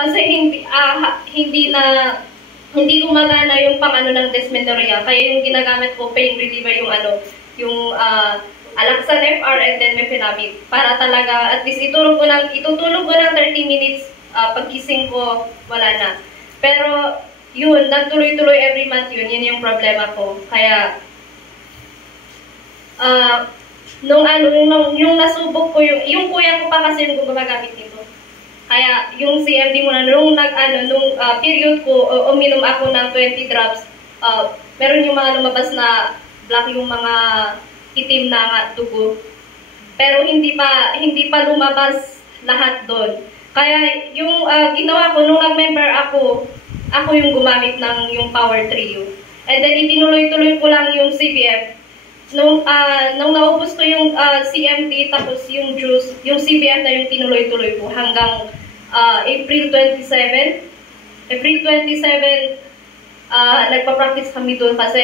Kasi hindi gumagana yung pang-ano ng dysmenorrhea. Kaya yung ginagamit ko, pain reliever, yung Alaxan FR and then Mefenamic. Para talaga, at least itutulog ko ng 30 minutes, pagkising ko, wala na. Pero, yun, nagtuloy-tuloy every month yun yung problema ko. Kaya, yung nasubok ko, yung kuya ko pa kasi yung gumagamit nito. Kaya, yung CMD muna, nung period ko, uminom ako ng 20 drops, meron yung mga lumabas na black yung mga itim na dugo. Pero hindi pa lumabas lahat doon. Kaya yung ginawa ko, nung nag-member ako yung gumamit ng yung Power Trio. And then itinuloy-tuloy ko lang yung CBF. Nung naubos ko yung CMD tapos yung juice, yung CBF na yung tinuloy-tuloy ko hanggang April 27. April 27, nagpa-practice kami doon kasi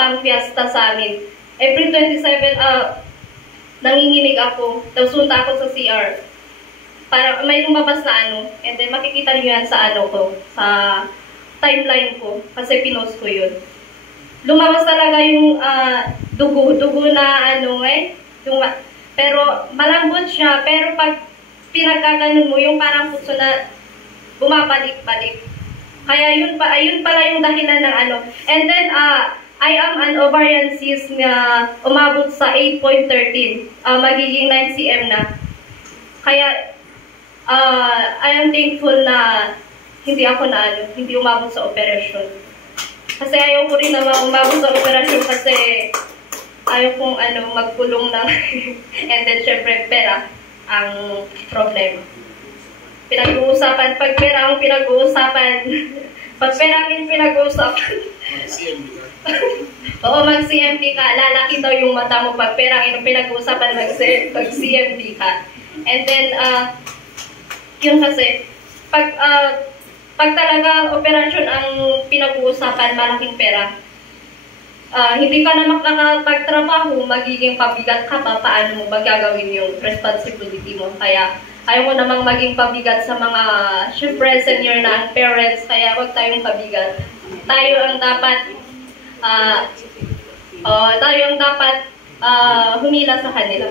pang-fiesta sa amin. April 27, nanginginig ako. Tapos punta ako sa CR. Para may lumabas na and then makikita niyo yan sa sa timeline ko. Kasi pinost ko yun. Lumabas talaga yung dugo na pero malambot siya. Pero pag pinagkaganon mo, yung parang puso na bumabalik-balik. Kaya ayun pala yung dahilan ng And then, I am an ovarian cyst na umabot sa 8.13. Magiging 9 cm na. Kaya, I am thankful na hindi ako hindi umabot sa operasyon. Kasi ayaw ko rin naman umabot sa operasyon kasi ayaw kong magkulong na. And then, syempre, pera ang problema. Pinag-uusapan, pag pera ang pinag-uusapan, pag pera ang pinag-uusapan. Oo, mag-CMP ka. Lalaki daw yung mata mo pag pera ang pinag-uusapan, mag-CMP ka. And then, yun kasi, pag talaga operasyon ang pinag-uusapan, malaking pera, hindi ka na makakapagtrabaho, magiging pabigat ka pa, paano mo magagawin yung responsibility mo. Kaya, ayaw mo namang maging pabigat sa mga, syempre, senior na ang parents, kaya huwag tayong pabigat. Tayo ang dapat humila sa kanila.